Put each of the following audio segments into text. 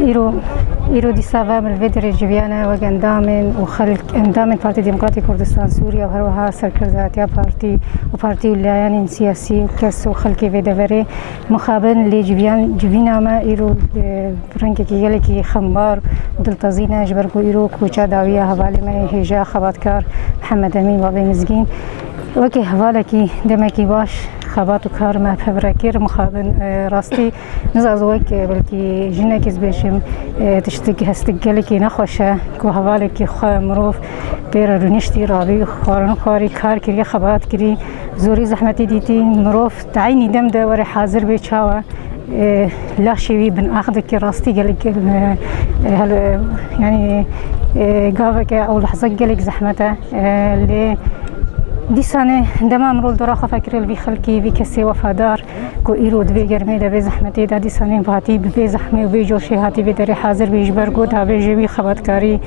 ایرو دیسا و ملودر جویانه و اندام و خلق اندام پارتی دموکراتی کردستان سوریا و هر وها سرکرداتیا پارتی و پارتی ولایان سیاسی کس و خلقی و دوره مخابن لی جوینا ما ایرو رنگ کی خمبار دلتزینه جبرگو ایرو کوچه داویه حوالی ما هجا خباتکار محمدأمين واقعی مزگین وکی حواله کی دمکی باش خبات و کار ما فبرکر مخابن راستی نزازوی که بلکی جنه کس بیشم تشتکی هستگلی که نخوشه که حواله کی خواه مروف بیر رونشتی رابی خورن خواری کار کری خبات کری زوری زحمتی دیتی مروف تعینی دم ده وری حاضر بی چاوه لا شوی بن اخذ کی راستی گلی که یعنی قافه که او لحظه گلی زحمته لی دیسانه دمام رول دراخه فکر الوی خلکی وی کسی وفادار کو ایرود وی گرمی ده به زحمتی ده دیسانه باتی به زحمه و جوشی هاتی به در حاضر بیش برگو تا به جوی خبرکاری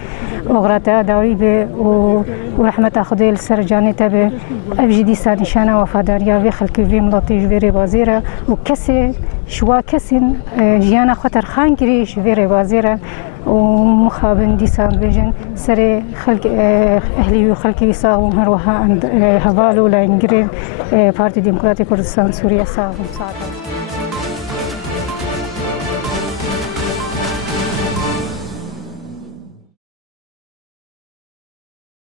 اغراته داوی به و رحمت خدای سر جانه تبه افجی دیسان نشانه وفاداریا وی خلکی وی ملاتی جوی بازیره و کسی شوا کسی جیانا خطر خان کریش وی بازیره ومخابن ديسان بيجن سري خلق أهلي وخلقي صاغم هروها عند هفالو لإنجرين بارتي ديمقراطي كردستان سوريا صاغم صاغم